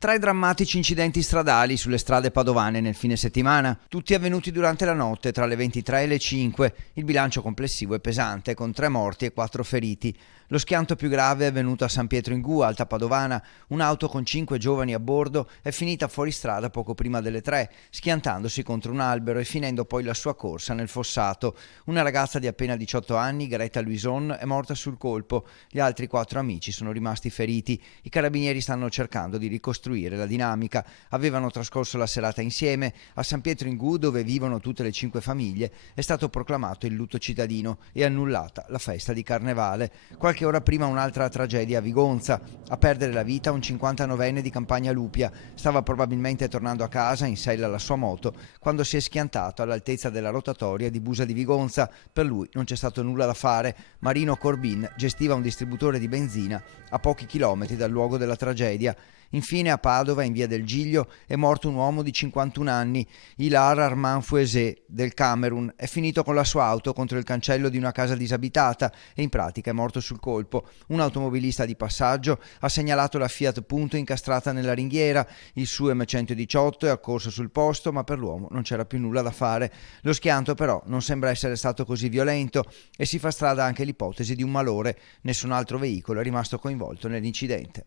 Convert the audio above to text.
Tre drammatici incidenti stradali sulle strade padovane nel fine settimana, tutti avvenuti durante la notte tra le 23 e le 5. Il bilancio complessivo è pesante, con 3 morti e 4 feriti. Lo schianto più grave è avvenuto a San Pietro in Gu, Alta Padovana. Un'auto con 5 giovani a bordo è finita fuori strada poco prima delle 3, schiantandosi contro un albero e finendo poi la sua corsa nel fossato. Una ragazza di appena 18 anni, Greta Luison, è morta sul colpo. Gli altri 4 amici sono rimasti feriti. I carabinieri stanno cercando di ricostruire la dinamica. Avevano trascorso la serata insieme. A San Pietro in Gu, dove vivono tutte le 5 famiglie, è stato proclamato il lutto cittadino e annullata la festa di carnevale. Qualche ora prima un'altra tragedia a Vigonza. A perdere la vita un 59enne di Campagna Lupia. Stava probabilmente tornando a casa in sella alla sua moto quando si è schiantato all'altezza della rotatoria di Busa di Vigonza. Per lui non c'è stato nulla da fare. Marino Corbin gestiva un distributore di benzina a pochi chilometri dal luogo della tragedia. Infine a Padova, in via del Giglio, è morto un uomo di 51 anni, Ilar Armand Fouezé, del Camerun. È finito con la sua auto contro il cancello di una casa disabitata e in pratica è morto sul colpo. Un automobilista di passaggio ha segnalato la Fiat Punto incastrata nella ringhiera. Il suo M118 è accorso sul posto, ma per l'uomo non c'era più nulla da fare. Lo schianto però non sembra essere stato così violento e si fa strada anche l'ipotesi di un malore. Nessun altro veicolo è rimasto coinvolto nell'incidente.